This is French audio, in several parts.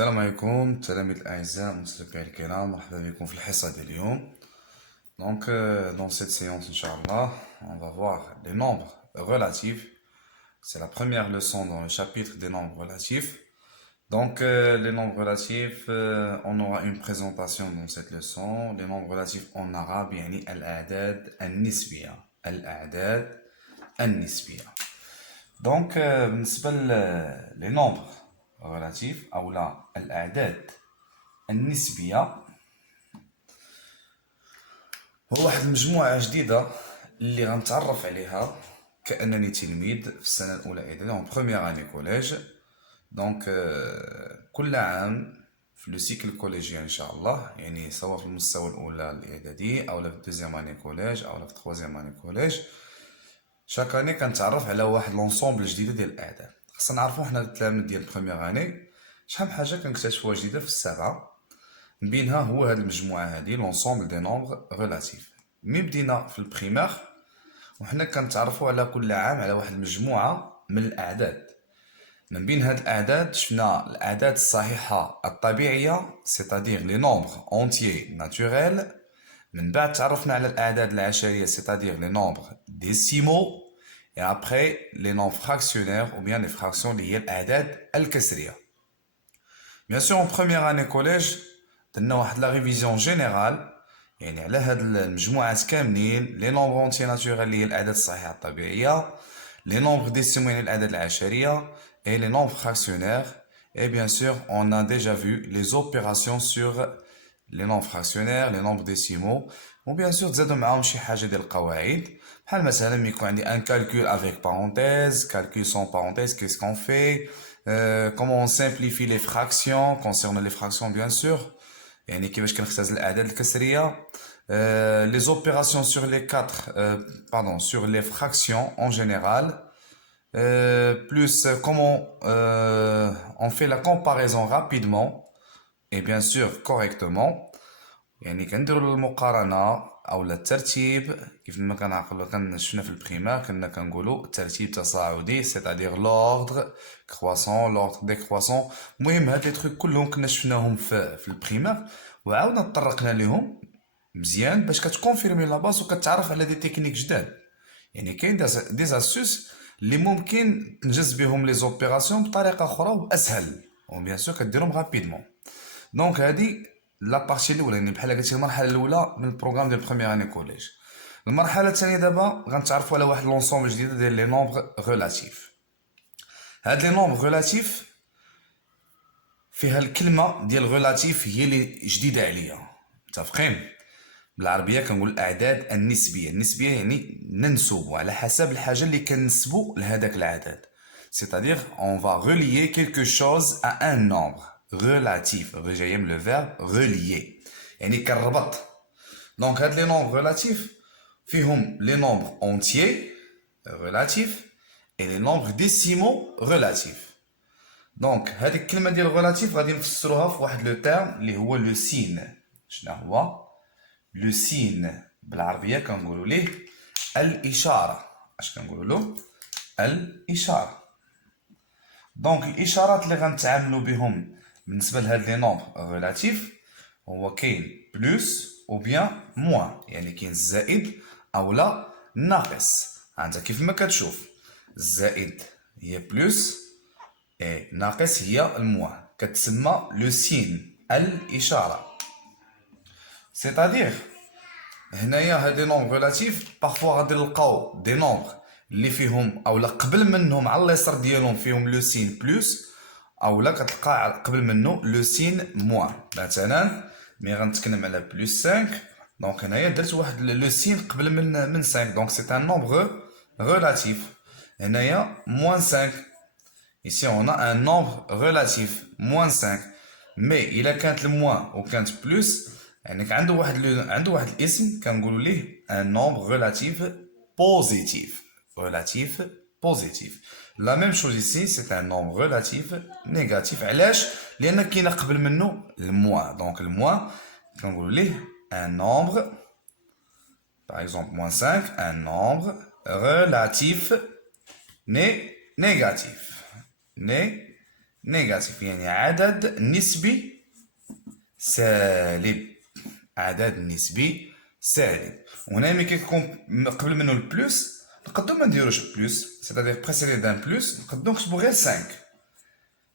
السلام عليكم تلاميذ الأعزاء مستمعي الكرام، مرحبا بكم في الحصة ديال اليوم. Donc, dans cette séance, Inch'Allah, on va voir les nombres relatifs. C'est la première leçon dans le chapitre des nombres relatifs. Donc, les nombres relatifs, on aura une présentation dans cette leçon. Les nombres relatifs en arabe, يعني الأعداد النسبية. الأعداد النسبية. Donc, بالنسبة les nombres relatifs أو لا الأعداد النسبية هو واحد المجموعة جديدة اللي غنتعرف عليها كأنني تلميذ في السنة الأولى إعدادي en première année collège. دونك كل عام في لو سيكل كوليجي ان شاء الله، يعني سواء في المستوى الاولى الاعدادي او في الدوزيام اني كوليج او في التروازيام اني كوليج، شاك اني كنتعرف على واحد لونسومبل جديده ديال الاعداد. خصنا نعرفوا حنا التلاميذ ديال البريمير اني شحال من حاجه كنكتشفوها جديده في السابعه، من بينها هو هاد المجموعه هادي لونسومبل دي نومبر ريلاتيف. مي بدينا في البريمير وحنا كنتعرفوا على كل عام على واحد المجموعه من الاعداد. من بين هاد الأعداد شفنا الأعداد الصحيحة الطبيعية c'est-à-dire les nombres entiers naturels. من بعد تعرفنا على الأعداد العشرية c'est-à-dire les nombres décimaux. Et après les nombres fractionnaires ou bien les fractions اللي هي الأعداد الكسرية. Bien sûr en première année collège درنا واحد لا ريفيزيون جينيرال يعني على هاد المجموعات كاملين les nombres entiers naturels اللي هي الأعداد الصحيحة الطبيعية، les nombres décimaux يعني الأعداد العشرية et les nombres fractionnaires. Et bien sûr, on a déjà vu les opérations sur les nombres fractionnaires, les nombres décimaux. Ou bien sûr, تزادوا معاهم شي حاجة ديال القواعد بحال مثلا ملي يكون عندي un calcul avec parenthèse, calcul sans parenthèse, qu'est-ce qu'on fait, comment on simplifie les fractions, concernant les fractions bien sûr, يعني كيفاش كنختزل الأعداد الكسرية. Les opérations sur les sur les fractions en général. Plus comment on fait la comparaison rapidement et bien sûr correctement. يعني كنديروا المقارنة أو الترتيب كيف ما كنعقلوا شفنا في البريمير كنا كنقولوا ترتيب تصاعدي c'est-à-dire l'ordre croissant l'ordre décroissant. المهم هاد لي تروك كلهم كنا شفناهم في البريمير وعاودنا تطرقنا ليهم مزيان باش كتكونفيرمي لا باز وكتعرف على دي تكنيك جداد. يعني كاين دي زاستوس اللي ممكن تنجز بهم لي زوبيراسيون بطريقه اخرى واسهل وبيان سور كديرهم رابيدمون. دونك هادي لا بارتي الاولى يعني بحال قلتي المرحله الاولى من البروغرام ديال بروميير اني كوليج. المرحله الثانيه دابا غنتعرفوا على واحد لونسومبل جديد ديال لي نومبر ريلاتيف. هاد لي نومبر ريلاتيف فيها الكلمه ديال ريلاتيف هي اللي جديده عليا، متفقين؟ بالعربيه كنقول الاعداد النسبيه. النسبيه يعني ننسب على حسب الحاجه اللي كنسبوا لهذاك العدد. c'est-à-dire on va relier quelque chose à un nombre relatif. جايه من le verbe relier يعني كنربط. دونك هاد لي نومبر ريلاتيف فيهم لي نومبر entiers relatifs et les nombres décimaux relatifs. دونك هاد الكلمه ديال ريلاتيف غادي نفسروها في واحد لو تيرم اللي هو لو سين. شنو هو لو سين؟ بالعربيه كنقولوا ليه الاشاره. اش كنقولوا له؟ الاشاره. دونك الاشارات اللي غنتعاملوا بهم بالنسبه لهاد لي نومبر ريلاتيف هو كاين بلوس او بيان موان، يعني كاين الزائد او لا ناقص. انت كيف ما كتشوف الزائد هي بلوس اي ناقص هي الموان، كتسمى لو سين الاشاره. c'est-à-dire هنايا هاد لي نومبر ريلاتيف بارفوا غادي نلقاو دي نومبر اللي فيهم اولا قبل منهم على اليسار ديالهم فيهم لو سين بلوس اولا كتلقى قبل منه لو سين موان. مثلا مي غنتكلم على بلوس 5 دونك هنايا درت واحد لو سين قبل من 5 دونك سي ان نومبر ريلاتيف. هنايا موان 5 ici on a un nombre relatif moins 5 mais الا كانت الموان وكانت بلوس يعني عنده واحد الاسم كنقولوا ليه un nombre relatif positif. La même chose ici c'est un nombre relatif négatif. علاش؟ لان كاينه قبل منه الموان. دونك الموان كنقولوا ليه un nombre par exemple moins 5 un nombre relatif négatif. نيجاتيف يعني عدد نسبي سالب. عدد نسبي سالب. وهنا ملي كيكون قبل منه البلوس نقدروا ما نديروش بلوس، سيتادير بريسيدي دان بلوس نقدروا نكتبوا غير 5.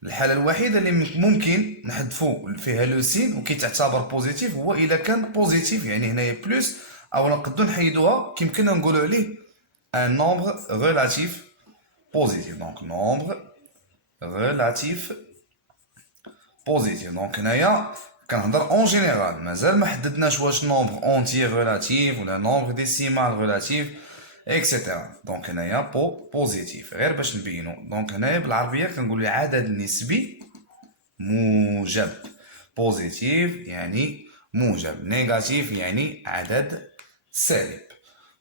الحالة الوحيدة اللي ممكن نحذفوا فيها لو سين وكيتعتبر بوزيتيف هو إلا كان بوزيتيف، يعني هنايا بلوس، أو نقدروا نحيدوها كيمكننا نقولوا عليه ان نومبر ريلاتيف بوزيتيف. دونك نومبر ريلاتيف بوزيتيف. دونك هنايا كنهضر اون جينيرال، مازال ما حددناش واش نومبر اونتي ريلاتيف ولا نومبر ديسيمال ريلاتيف اكسيتيرا. دونك هنايا بوزيتيف غير باش نبينو. دونك هنايا بالعربيه كنقولوا عدد نسبي موجب. بوزيتيف يعني موجب، نيجاتيف يعني عدد سالب.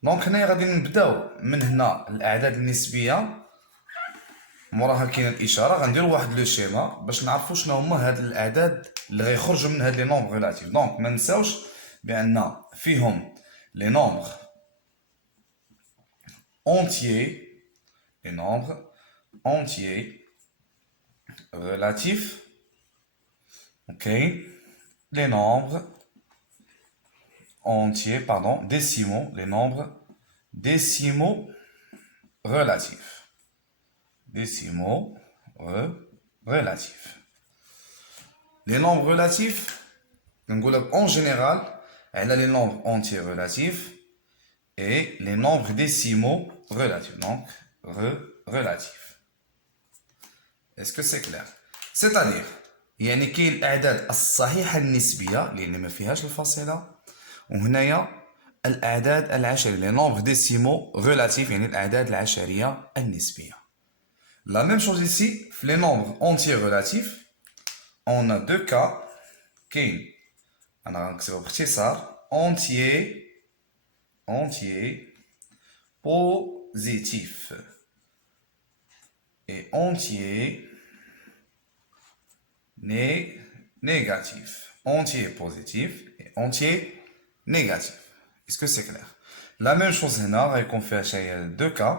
دونك هنايا غادي نبداو من هنا الاعداد النسبيه، موراها كاين الاشاره غنديروا واحد لو شيما باش نعرفوا شنو هما هاد الاعداد اللي غيخرجوا من هاد لي نومبر ريلاتيف. دونك ما نساوش بان فيهم لي نومبر اونتيي، لي نومبر اونتيي relatifs. Ok, les nombres entiers, pardon, décimaux, les nombres décimaux relatifs. Décimaux relatifs. Les nombres relatifs, en général, elle a les nombres entiers relatifs et les nombres décimaux relatifs. Donc, relatifs. Est-ce que c'est clair? C'est-à-dire يعني كاين الاعداد الصحيحه النسبيه اللي ما فيهاش الفاصله، وهنايا الاعداد العشريه لي نومبر ديسيمو ريلاتيف يعني الاعداد العشريه النسبيه. لا ميم شوز ici في لي نومبر اونتي ريلاتيف on a deux cas. كاين انا غنكتبها باختصار اونتي بوزيتيف et entier négatif. Entier positif et entier négatif. Est-ce que c'est clair? La même chose هنا غيكون فيها شي deux cas.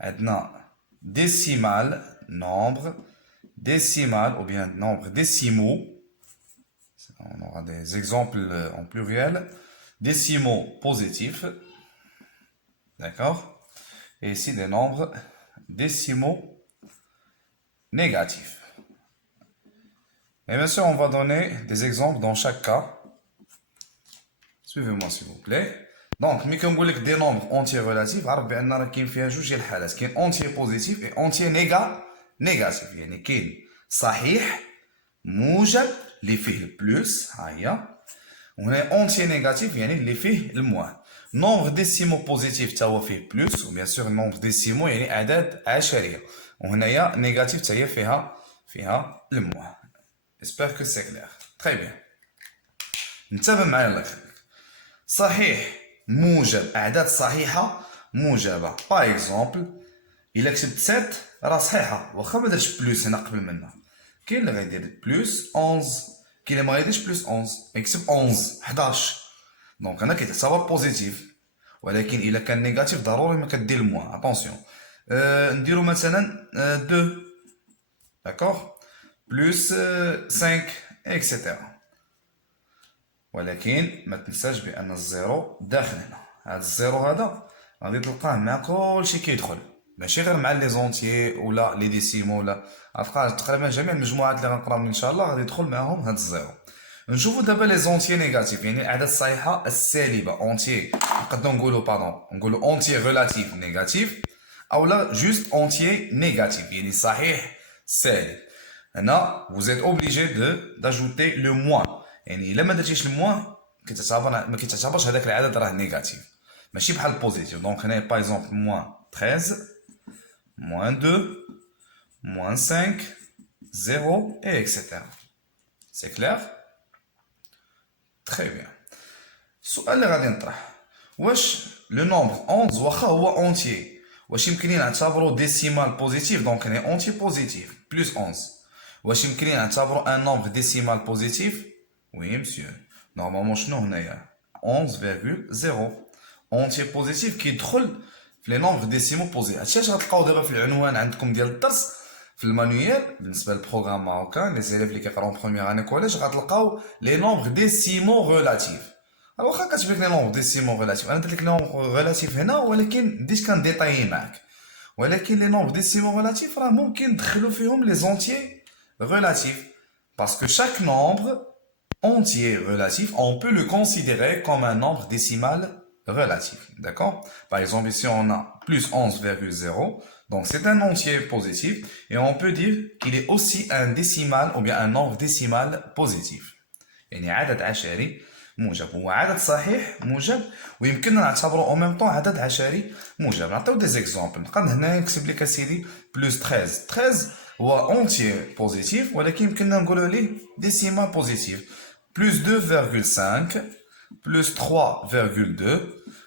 عندنا décimal, nombre décimal ou bien nombre décimaux. On aura des exemples en pluriel. Décimaux positifs. D'accord? Et ici des nombres décimaux négatifs. Et bien sûr, on va donner des exemples dans chaque cas. Suivez-moi s'il vous plaît. Donc, ملي كنقول لك des nombres entiers relatifs عرف بان راه كاين فيها جوج ديال الحالات، كاين entier positif et entier négatif. يعني كاين صحيح موجب اللي فيه البلوس ها هي، وهنا entier négatif يعني اللي فيه الموان. nombre décimaux positif تا هو فيه بلوس، وبيان سور nombre décimaux يعني اعداد عشريه، وهنايا négatif تا هي فيها الموان. J'espère que c'est clair. Très bien. نتابع معايا الله يخليك. صحيح موجب، أعداد صحيحة موجبة. باغ اكزومبل إلا كتبت 7 راه صحيحة واخا ما درتش بلوس هنا قبل منها. كاين اللي غيدير بلوس 11، كاين اللي ما غيديرش بلوس 11 يكتب 11. دونك هنا كيتعتبر بوزيتيف، ولكن إلا كان نيجاتيف ضروري ما كدير الموان. اتونسيون نديرو مثلا 2 داكوغ بلوس 5 اكسيتيرا، ولكن ما تنساش بان الزيرو داخل هنا. هذا الزيرو هذا غادي تلقاه مع كلشي كيدخل، ماشي غير مع لي زونتيي ولا لي ديسيمو، ولا غتلقاه تقريبا جميع المجموعات اللي غنقراهم ان شاء الله غادي يدخل معاهم هذا الزيرو. نشوفوا دابا لي زونتيي نيجاتيف يعني الاعداد الصحيحه السالبه. اونتيي نقدروا نقولوا اونتيي ريلاتيف نيجاتيف، او لا جوست اونتيي نيجاتيف يعني صحيح سالب. هنا vous êtes obligé d'ajouter le moins، يعني الا ما درتيش الموان ما كيتعتبرش هذاك العدد راه نيجاتيف، ماشي بحال البوزيتيف. دونك هنا باغ اكزومبل موان 13 موان 2 موان 5 0 et etc. C'est clair? Très bien. السؤال اللي غادي نطرح، واش لو نومبر 11 واخا هو اونتيي واش يمكن نعتبرو ديسيمال بوزيتيف؟ دونك هنا اونتي بوزيتيف بلس 11، واش يمكن نعتبرو ان نومبر ديسيمال بوزيتيف؟ وي مسيو. نورمالمون شنو هنايا 11.0 اونتي بوزيتيف كيدخل في لي نومبر ديسيمو بوزيتيف. هادشي اش غتلقاو دابا في العنوان عندكم ديال الدرس في المانويال بالنسبه للبروغرام ماروكان لي زيليف اللي كيقراو بروميير اني كوليج غتلقاو لي نومبر ديسيمو ريلاتيف. واخا كتبان لي نومبر ديسيمو ريلاتيف، انا درت لك نومبر ريلاتيف هنا ولكن بديت كنديطايي معاك. ولكن لي نومبر ديسيمو ريلاتيف راه ممكن ندخلو فيهم لي زونتيي ريلاتيف باسكو شاك نومبر entier relatif, on peut le considérer comme un nombre décimal relatif. D'accord? Par exemple, ici, on a plus 11,0. Donc, c'est un entier positif. Et on peut dire qu'il est aussi un décimal ou bien un nombre décimal positif. يعني عدد عشري موجب هو عدد صحيح موجب ويمكننا نعتبره en même temps عدد عشري موجب. نعطيو des exemples. نقدر هنا نكتب لك اسيدي plus 13. 13 هو entier positif ولكن يمكننا نقولوا ليه décimal positif. Plus 2,5 plus 3,2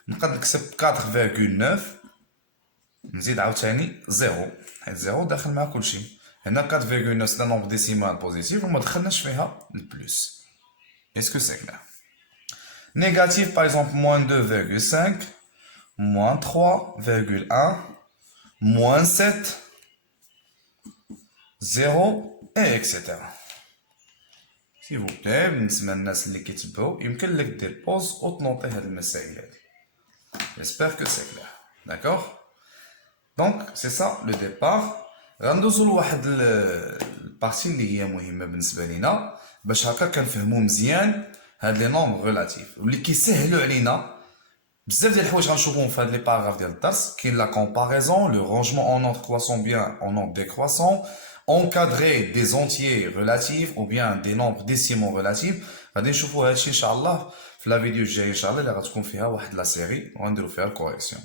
نقدر نكتب 4,9 نزيد عاوتاني 0 حيت 0 داخل مع كلشي. هنا 4,9 c'est un nombre décimal positif وما دخلناش فيها البلوس. Est-ce que c'est clair? Négatif par exemple moins 2,5 moins 3,1 moins 7 0 et etc. S'il vous plaît, بالنسبة للناس اللي كيتبعوا يمكن لك دير بوز وتنوطي هاد المسائل هادي. J'espère que c'est clair. D'accord? Donc, c'est ça le départ. غندوزو لواحد البارتي اللي هي مهمة بالنسبة لينا باش هكا كنفهمو مزيان هاد لي نومبر ريلاتيف واللي كيسهلو علينا بزاف ديال الحوايج غنشوفوهم في هاد لي باراغراف ديال الدرس. كاين لا كومباريزون لو رونجمون en ordre croissant bien en ordre décroissant, encadrer des entiers relatifs ou bien des nombres décimaux relatifs. غادي نشوفوا هادشي ان شاء الله في لا فيديو الجاي ان شاء الله اللي غتكون فيها واحد لا سيري وغنديروا فيها الكوريكسيون.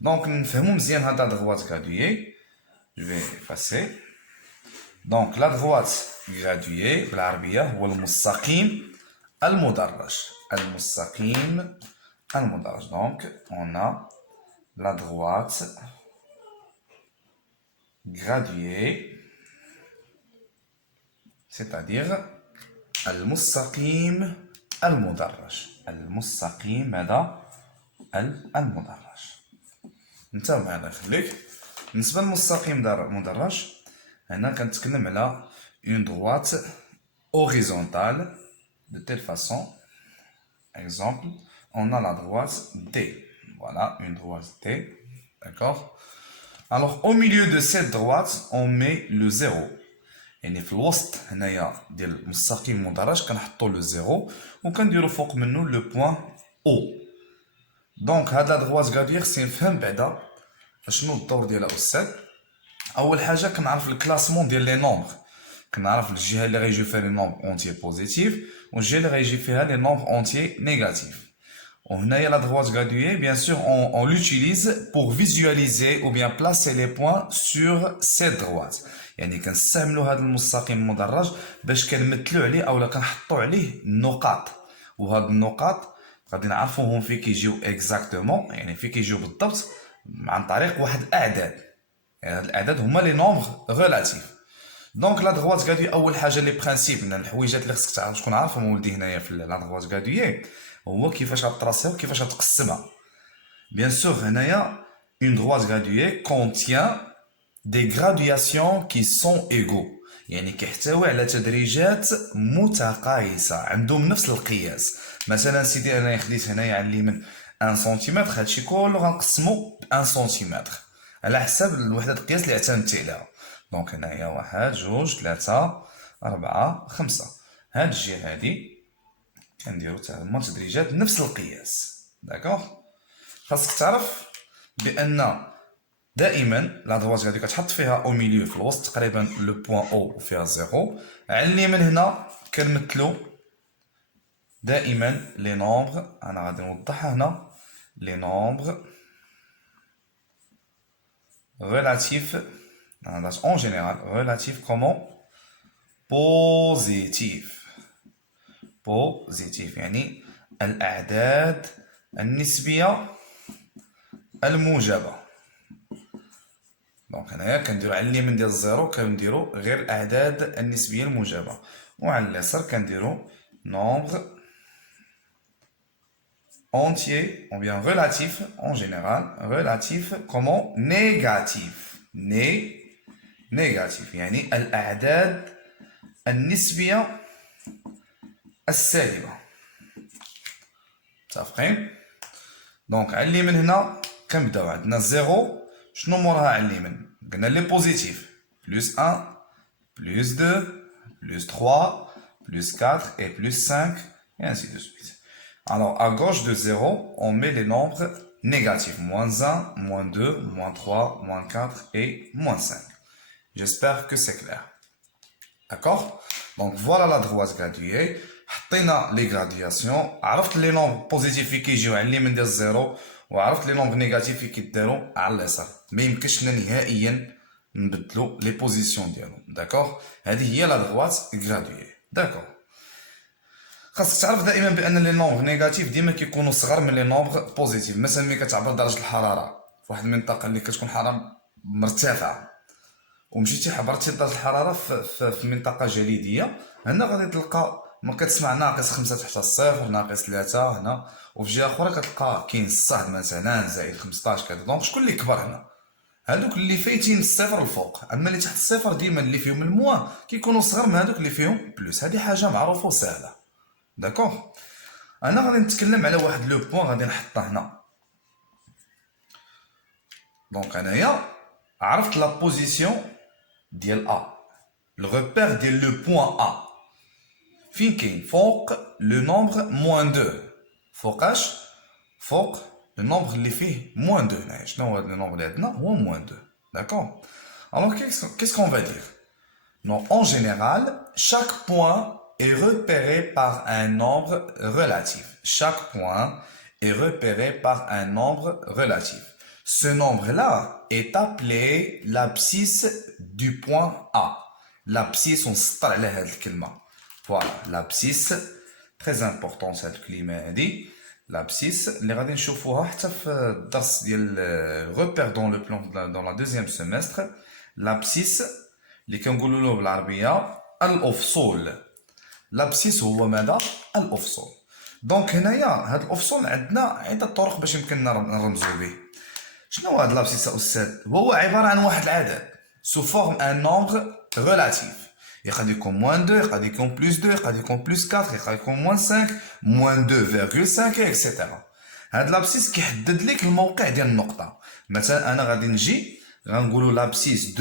دونك نفهموا مزيان هاد لا droite graduée. Je vais effacer. Donc la droite graduée بالعربية هو المستقيم المدرج. المستقيم المدرج. Donc on a la droite graduée c'est-à-dire المستقيم المدرج. المستقيم هذا المدرج. انتبه معنا خليك. بالنسبة للمستقيم المدرج هنا كنتكلم على une droite horizontale de telle façon. Exemple, on a la droite D. Voilà, une droite D. D'accord? Alors, au milieu de cette droite, on met le 0. يعني في الوسط هنايا ديال المستقيم المدرج كنحطو لو 0 وكنديرو فوق منو لو بوين او. دونك هاد لا دغواط غادير خصني نفهم بعدا شنو الدور ديالها استاذ. اول حاجه كنعرف الكلاسمون ديال لي نومبر، كنعرف الجهه اللي غيجيو فيها لي نومبر اونتيي بوزيتيف والجهه اللي غيجي فيها لي نومبر اونتيي نيجاتيف. وهنايا la droite graduée, bien sûr, on l'utilise pour visualiser ou bien placer les points sur cette droite. يعني كنستعملوا هذا المستقيم المدرج باش كنمثلوا عليه اولا كنحطوا عليه النقاط، وهاد النقاط غادي نعرفوهم فين كيجيو اكزاكتومون، يعني فين كيجيو بالضبط عن طريق واحد الاعداد. يعني هاد الاعداد هما لي نومبر ريلاتيف. دونك لا دغواط غادي اول حاجه لي برينسيپ من الحويجات اللي خصك تعرف شكون عارفهم ولدي هنايا في لا دغواط غاديي هو كيفاش غتراسيها وكيفاش غتقسمها. بيان سور هنايا une droite graduée contient des graduations qui sont égaux، يعني كيحتوي على تدريجات متقايسه عندهم نفس القياس. مثلا سيدي انا خديت هنايا على اليمين 1 سنتيمتر، هادشي كله غنقسمو ب 1 سنتيمتر على حساب الوحده القياس اللي اعتمدت عليها. دونك هنايا 1 2 3 4 5 هاد الجهه هادي كنديرو تما تدريجات نفس القياس. داكوغ. خاصك تعرف بان دائما لا دروات غادي كتحط فيها او ميليو في الوسط تقريبا لو بوين او فيها زيرو. على اليمين هنا كنمثلو دائما لي نومبر، انا غادي نوضحها هنا، لي نومبر relatifs en général relatifs comment positif يعني الأعداد النسبية الموجبة. دونك هنايا كنديرو على اليمين ديال الزيرو كنديرو غير الأعداد النسبية الموجبة، وعلى اليسار كنديرو nombre entier ou bien relatif en général relatif comment négatif نيجاتيف، يعني الأعداد النسبية السالبة. متفقين؟ دونك على اليمين هنا كنبداو عندنا زيرو، شنو موراها على اليمين؟ قلنا لي بوزيتيف بلس 1 بلس 2 بلس 3 بلس 4 et plus 5 et ainsi de suite. Alors à gauche de 0, on met les nombres négatifs, moins 1, moins 2, moins 3, moins 4 et moins 5. J'espère que c'est clair. D'accord? Donc voilà la droite graduée. حطينا les graduations. عرفت les nombres positifs اللي كيجيو على اليمين ديال الزيرو، وعرفت les nombres négatifs اللي كيداروا على اليسار. ما يمكنش لنا نهائيا نبدلو les positions ديالهم. داكوغ؟ هذه هي la droite graduée. داكوغ. خاصك تعرف دائما بان لي نومبر نيجاتيف ديما كيكونوا صغر من لي نومبر بوزيتيف. مثلا ملي كتعبر درجه الحراره في واحد المنطقه اللي كتكون حراره مرتفعه ومشيتي عبرتي درجه الحراره في منطقه جليديه، هنا غادي تلقى ما كتسمع ناقص 5 تحت الصفر، ناقص 3 هنا، وفي جهه اخرى كتلقى كاين الصهد مثلا زائد 15 كذا. دونك شكون اللي كبر هنا؟ هادوك اللي فايتين الصفر الفوق، اما اللي تحت الصفر ديما اللي فيهم الموان كيكونوا صغر من هادوك اللي فيهم بلوس. هذه حاجه معروفه وسهله. داكوغ؟ انا غادي نتكلم على واحد لو بوين غادي نحطه هنا. دونك انايا عرفت لا بوزيسيون ديال ا، لو ريبير ديال لو بوين ا فين كاين؟ فوق لو نومبر موان 2. فوقاش؟ فوق لو نومبر اللي فيه موان 2. هنايا شنو هو لو نومبر اللي عندنا؟ هو موان 2. داكوغ؟ الوغ qu'est-ce qu'on va dire? Non, en général, chaque point est repéré par un nombre relatif. Chaque point est repéré par un nombre relatif. Ce nombre-là est appelé l'abscisse du point A. L'abscisse, on se parle de cette kelma. Voilà, l'abscisse, très important cette kelma dit. L'abscisse, les غادي نشوفوها حتى في الدرس ديال repère dans le plan dans la deuxième semestre. l'abscisse اللي كنقولوا له بالعربيه الافصول. l'abscisse هو ماذا؟ الافصول. دونك هنايا هاد الافصول عندنا عده طرق باش يمكننا نرمزوا به. شنو هو هاد l'abscisse استاذ؟ هو عباره عن واحد العدد sous forme un nombre relatif. يقدر يكون موان 2، يقدر يكون بلس 2، يقدر يكون بلس 4، يقدر يكون موان 5، موان 2.5 اكسيتيرا. هاد l'abscisse كيحدد لك الموقع ديال النقطه. مثلا انا غادي نجي غنقولوا l'abscisse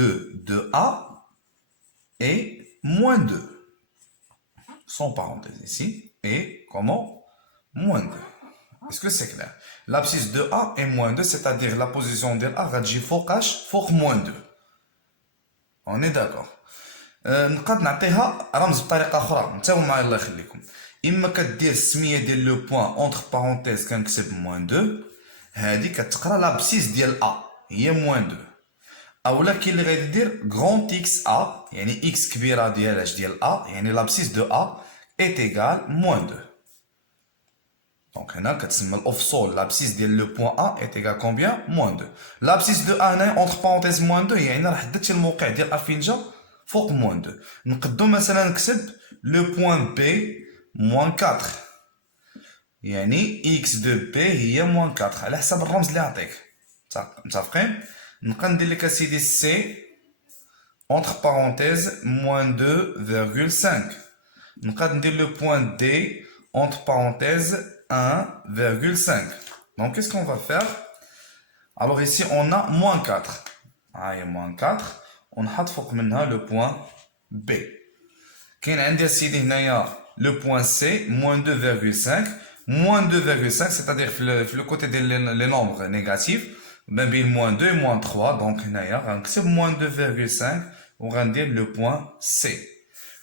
de A et moins 2. Sans parenthèse ici. Et comment? Moins 2. Est-ce que c'est clair? L'abscisse de A et moins 2, c'est-à-dire la position de A غتجي فوقاش؟ فوق moins 2. On est d'accord. نقدر نعطيها رمز بطريقه اخرى، نتاو معايا الله يخليكم. اما كدير السميه ديال لو بوين اونتر بارونتيز كنكتب موان 2، هذه كتقرا لابسيس ديال ا هي موان 2. اولا كاين اللي غادي يدير غران اكس ا، يعني اكس كبيره ديال ا، يعني لابسيس دو ا ايت ايغال موان 2. دونك هنا كتسمى الافصول لابسيس ديال لو بوين ا ايت ايغال كومبيان؟ موان 2. لابسيس دو ا هنا اونتر بارونتيز موان 2، يعني راه حددتي الموقع ديال ا فين جا فوق موان 2. نقدو مثلا نكتب لو بوين بي موان 4، يعني اكس دو بي هي موان 4 على حسب الرمز اللي عطيك. متفقين؟ نبقى ندير لك اسيدي سي اونتر بارونتيز موان 2.5. نبقى ندير لو بوين دي اونتر بارونتيز 1.5. Donc qu'est-ce qu'on va faire? Alors ici on a moins 4. هاهي moins 4. ونحط فوق منها لو بوين بي. كاين عندي اسيدي هنايا لو بوين سي موان 2.5. موان 2.5 c'est-à-dire في لو كوتي ديال لي نومبر نيجاتيف ما بين موان 2 و موان 3. دونك هنايا غنكتب موان 2.5 وغندير لو بوين سي.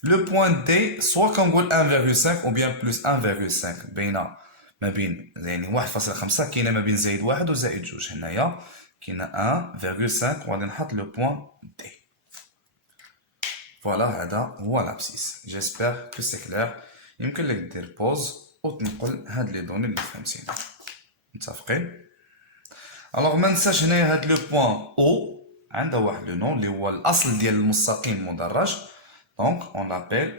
لو بوين دي سوا كنقول 1.5 او بيان بلس 1.5 بين ما بين يعني 1.5 كاينه ما بين زائد 1 وزائد 2. هنايا كاينه 1.5 وغادي نحط لو بوين دي. فوالا هذا هو لابسيس. جيسبر كو سي كلير. يمكن لك دير بوز وتنقل هاد لي دوني اللي فهمتينا. متفقين؟ الوغ ما ننساش هنايا هاد لو بوين او عنده واحد لو نون اللي هو الاصل ديال المستقيم المدرج. دونك اون لابيل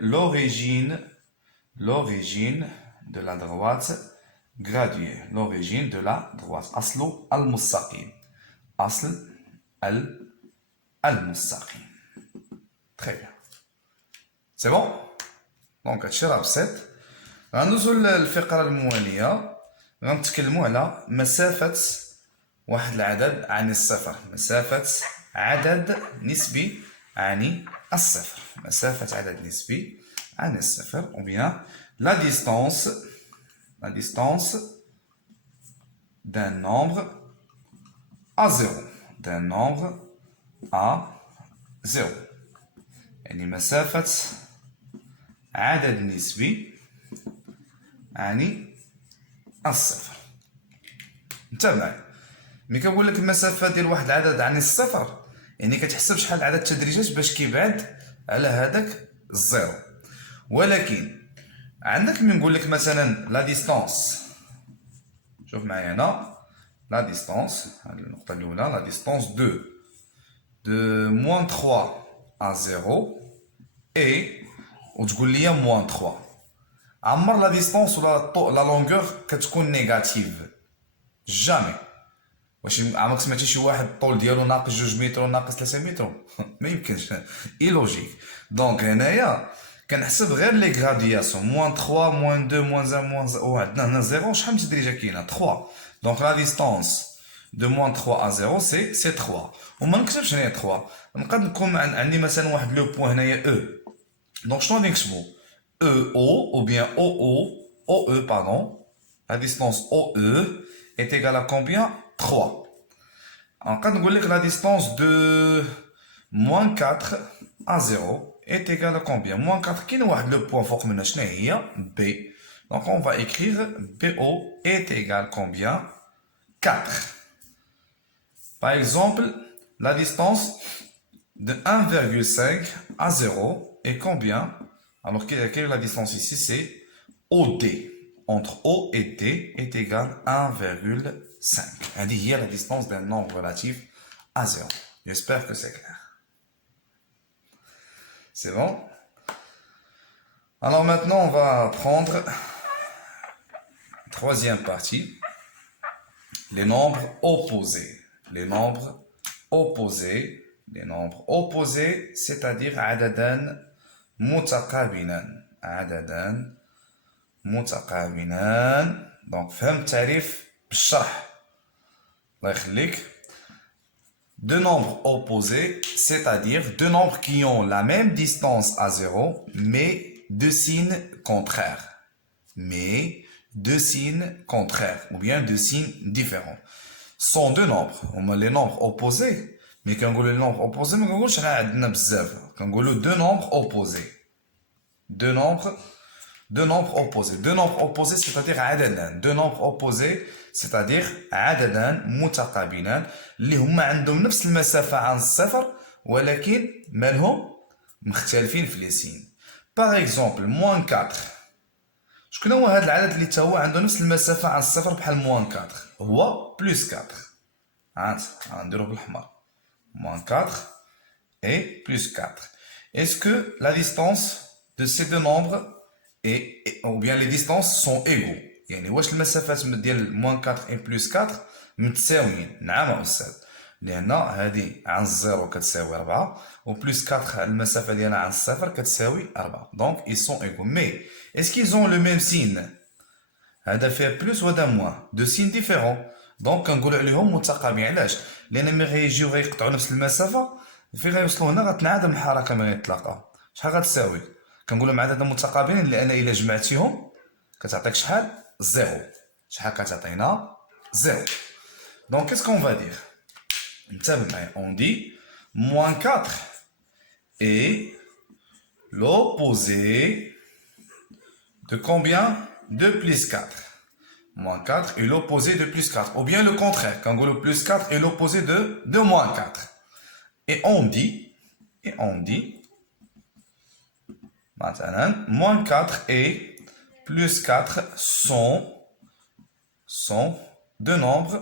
l'origine de la droite graduée. l'origine de la droite. اصله المستقيم. اصل المستقيم. Très bien. C'est bon? Donc, هادشي راه بسيط. غندوزو للفقرة الموالية. غنتكلمو على مسافة واحد العدد عن الصفر. مسافة عدد نسبي عن الصفر. مسافة عدد نسبي عن الصفر. Ou bien la distance d'un nombre à zéro. D'un nombre à zéro. يعني مسافة عدد نسبي عن الصفر. انتبه ملي كنقول لك المسافة ديال واحد العدد عن الصفر يعني كتحسب شحال العدد التدريجات باش كيبعد على هذاك الزيرو. ولكن عندك ملي نقول لك مثلا لا ديستانس، شوف معايا هنا لا ديستانس، هذه النقطة الأولى لا ديستانس دو موان 3 à 0 et وتقول لي موان 3. عمر لا ديستانس ولا لا لونغور كتكون نيجاتيف جامي. واش عمرك سمعتي شي واحد الطول ديالو ناقص 2 متر وناقص 3 متر؟ ما يمكنش، اي لوجيك. دونك هنايا كنحسب غير لي غرادياسيون موان 3 موان 2 موان 1 موان وعندنا هنا 0. شحال من تدريجه كاينه؟ 3. دونك لا ديستانس دو موان 3 à 0 سي 3. وما نكتبش هنايا 3، نقدر نكون عندي مثلا واحد لو بوين هنايا او. دونك شنو غادي نكتبو؟ او ou bien OE pardon. La distance OE est égale à combien? 3. نقدر نقول لك la distance de moins 4 à 0 est égale à combien? Moins 4 كاين واحد لو بوين فوق منها شنو هي؟ B. Donc on va écrire BO est égal combien? 4. Par exemple, la distance de 1,5 à 0 est combien? Alors quelle est la distance ici? C'est OD. Entre O et D est égal à 1,5. هذه هي la distance d'un nombre relatif à 0. J'espère que c'est clair. C'est bon? Alors maintenant, on va prendre troisième partie. Les nombres opposés. Les nombres opposés. Les nombres opposés, c'est-à-dire عددان متقابلان. عددان متقابلان. دونك فهم التعريف بالشرح الله يخليك. Deux nombres opposés, c'est-à-dire deux nombres qui ont la même distance à 0, mais deux signes contraires. Mais deux signes contraires, ou bien deux signes différents. Sont deux nombres. هما les nombres opposés. Mais quand on dit les nombres opposés, ما كنقولش راه عندنا بزاف. كنقولوا deux nombres opposés. Deux nombres opposés. Deux nombres opposés, c'est-à-dire عددان. Deux nombres opposés, c'est-à-dire عددان متقابلان اللي هما عندهم نفس المسافة عن الصفر ولكن مالهم مختلفين في لي سين. Par exemple, moins 4. شكون هو هذا العدد اللي تا هو عنده نفس المسافة عن الصفر بحال moins 4؟ هو plus 4. غنديرو بالأحمر. Moins 4 et plus 4. Est-ce que la distance de ces deux nombres ou bien les distances sont égaux؟ يعني واش المسافات ديال moins 4 et plus 4 متساويين؟ نعم أستاذ، لأن هذه عن الزيرو كتساوي 4 و plus 4 المسافة ديالها عن الصفر كتساوي 4. Donc ils sont égaux. Mais est-ce qu'ils ont le même signe؟ هذا فيه plus وهذا moins. Deux signes différents. دونك كنقولوا عليهم متقابلين. علاش؟ لان ملي غيجيو غيقطعوا نفس المسافه فين غيوصلوا هنا غتنعدم الحركه ملي يتلاقاو. شحال غتساوي؟ كنقولوا مع عدد متقابلين لان الا جمعتيهم كتعطيك شحال؟ زيرو. شحال كتعطينا؟ زيرو. دونك كيس كون فا دير؟ انتبه معايا. اون دي موان 4 اي l'opposé de combien? De plus 4. Moins 4 est l'opposé de plus 4. Ou bien le contraire. Quand on dit plus 4 est l'opposé de moins 4. Et on dit, maintenant, moins 4 et plus 4 sont deux nombres,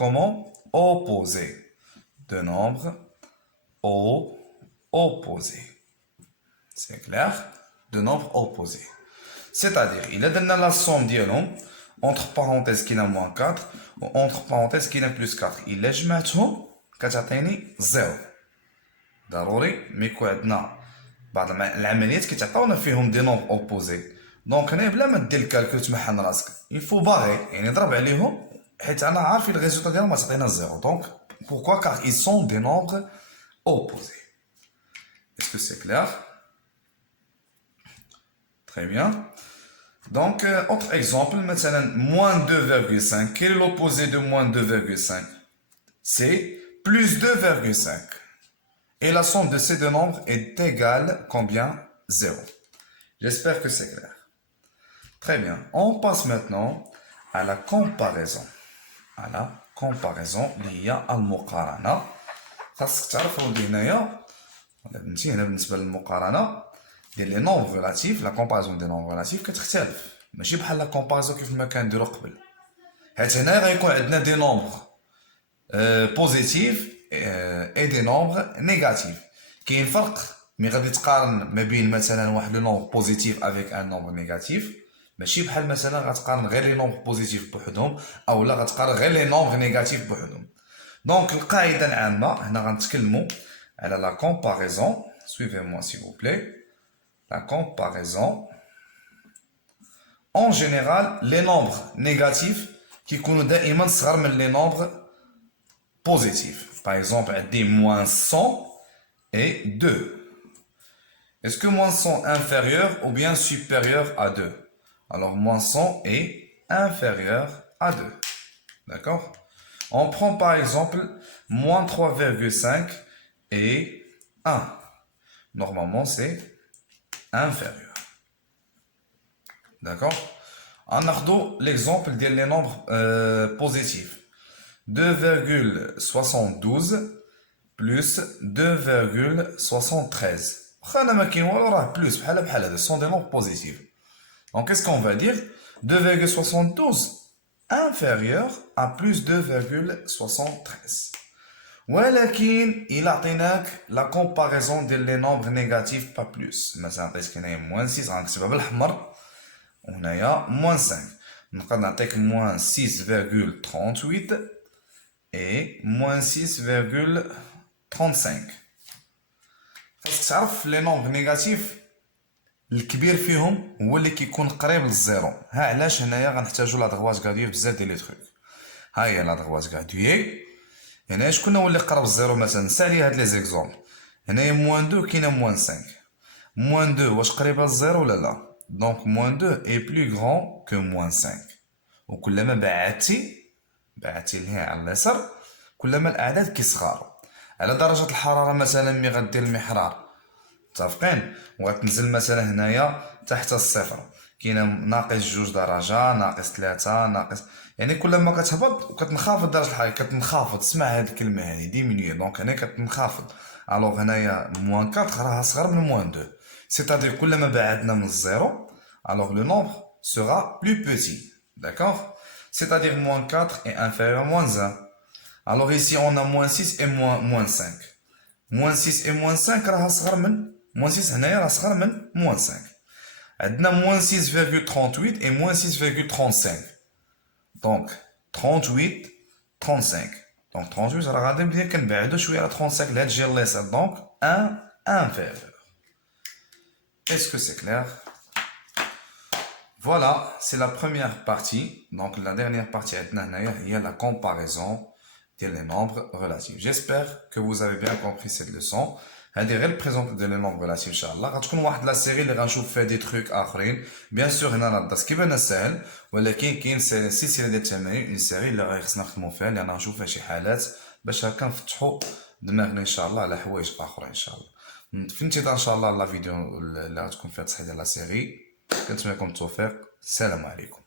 comment? Opposés. Deux nombres opposés. C'est clair? Deux nombres opposés. C'est-à-dire, il a donné la somme ديالهم entre parenthèses qui a moins 4 ou entre parenthèses qui a plus 4. Il a جمعتهم كتعطيني 0. ضروري ما يكون عندنا بعض العمليات كيتعطاونا فيهم دي نومبر اوبوزي. دونك هنايا بلا ما دير الكالكول تمحن راسك يفو باغي يعني ضرب عليهم حيت انا عارفين الريزولتا ديالهم ما تعطينا زيرو. دونك pourquoi car ils sont des nombres opposés. Est-ce que c'est clair? Très bien. Donc autre exemple, مثلا moins 2,5. Quel est l'opposé de moins 2,5? C'est plus 2,5. Et la somme de ces deux nombres est égale combien? 0. J'espère que c'est clair. Très bien. On passe maintenant à la comparaison. À la comparaison اللي هي المقارنة. خاصك تعرفوا اللي هنايا ولا بنتي هنا بالنسبة للمقارنة ديال لي نومبر ريلاتيف. لا كومباريزون دي نومبر ريلاتيف كتختلف ماشي بحال لا كومباريزون كيف ما كنديرو قبل. حيت هنا غيكون عندنا دي نومبر بوزيتيف اي دي نومبر نيجاتيف. كاين فرق مي غادي تقارن ما بين مثلا واحد لو نومبر بوزيتيف افيك ان نومبر نيجاتيف. ماشي بحال مثلا غتقارن غير لي نومبر بوزيتيف بوحدهم او لا غتقارن غير لي نومبر نيجاتيف بوحدهم. دونك القاعده العامه هنا غنتكلموا على لا كومباريزون. suivez-moi s'il vous plaît. La comparaison. En général, les nombres négatifs qui كيكونوا دائما صغر من les nombres positifs. Par exemple, عندي moins 100 et 2. Est-ce que moins 100 inférieur ou bien supérieur à 2? Alors, moins 100 est inférieur à 2. D'accord? On prend par exemple moins 3,5 et 1. Normalement, c'est inférieur. D'accord? On a l'exemple des nombres positifs. 2,72 plus 2,73. Plus, ce sont des nombres positifs. Donc, qu'est-ce qu'on va dire? 2,72 inférieur à plus 2,73. ولكن il a la comparaison des nombres négatifs pas plus. مثلا عطيتك هنايا moins 6 غنكتبها بالحمر وهنايا moins 5. نقدر نعطيك moins 6,38 et moins 6,35. خاصك تعرف لي نومبر نيجاتيف الكبير فيهم هو اللي كيكون قريب للزيرو. ها علاش هنايا غنحتاجو لا دغواج كادوي بزاف ديال لي تروك. ها هي لا دغواج كادوي. هنا شكون هو اللي قرب للزيرو؟ مثلا سالي هاد لي زيكزومبل. هنايا موان 2 كاينه موان 5. موان 2 واش قريبه للزيرو ولا لا؟ دونك موان 2 اي بلو غران كو موان 5. وكلما بعدتي لهنا على اليسار كلما الاعداد كيصغاروا. على درجه الحراره مثلا ملي غدير المحرار متفقين وغتنزل مثلا هنايا تحت الصفر كاينه ناقص 2 درجه ناقص 3 ناقص يعني كلما كتهبط وكتنخفض درجه الحراره كتنخفض. اسمع هاد الكلمه هذه ديمينيي. دونك هنا كتنخفض. الوغ هنايا موان 4 راها صغر من موان 2 سيتادير كلما بعدنا من الزيرو الوغ لو نومبر سورا بلو بوتي. داكوغ c'est-à-dire moins 4 est inférieur à moins 1. Alors ici on a moins 6 et moins 5. Moins 6 et moins 5 راها صغر من moins 6 هنايا راه صغر من moins 5. عندنا moins 6,38 et moins 6,35. Donc 38 35. Donc 38 راه غادي نبدا كنبعدو شويه على 35 لهاد الجهه اليسار. دونك 1 inférieur. Est-ce que c'est clair? Voilà, c'est la première partie. Donc la dernière partie il y a la comparaison des nombres relatifs. J'espère que vous avez bien compris cette leçon. هذه غير présente des nombres relatifs ان شاء الله. غتكون واحد لا سيري اللي غنشوف فيها دي تروك اخرين. بيان سور هنا راه الدرس كيبان ساهل ولكن كاين سلسله ديال التمارين اون سيري اللي غيخصنا نخدموا فيها لان غنشوف فيها شي حالات باش هكا نفتحوا دماغنا ان شاء الله على حوايج اخرى ان شاء الله. في انتظار ان شاء الله لا فيديو اللي غتكون فيها تصحيح ديال لا سيري. كنتمنى لكم التوفيق. السلام عليكم.